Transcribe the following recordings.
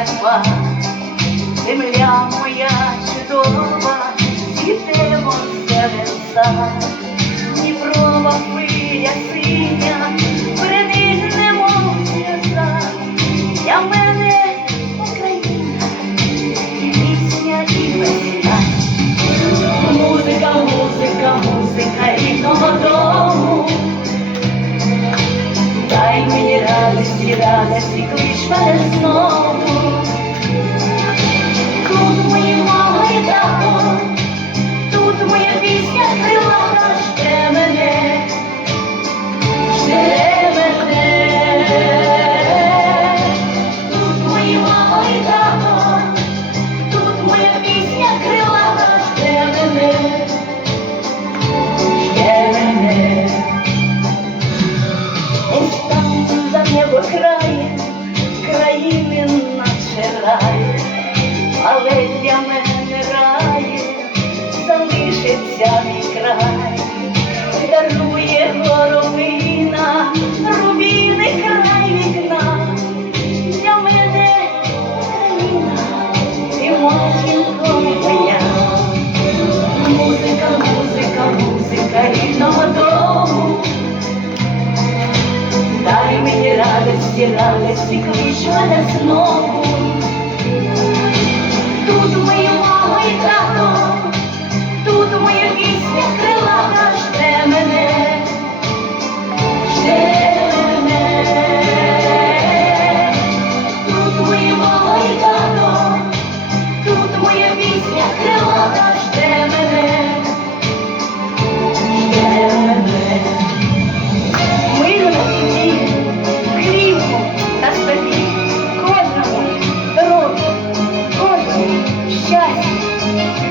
боротьба, земля моя чудова, Ідемо зеленца, Дніпрова моя синя, перевільнемо сльоза. Я в мене Україна, і пісня, і весна. Музика, музика, музика рідного дому. Дай мені радості, радості, клич мене знову. За країни наче рай, але для мене рає залишиться мій край, Радості, клич мене знову.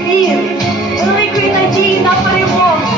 Він великий надій на перемогу.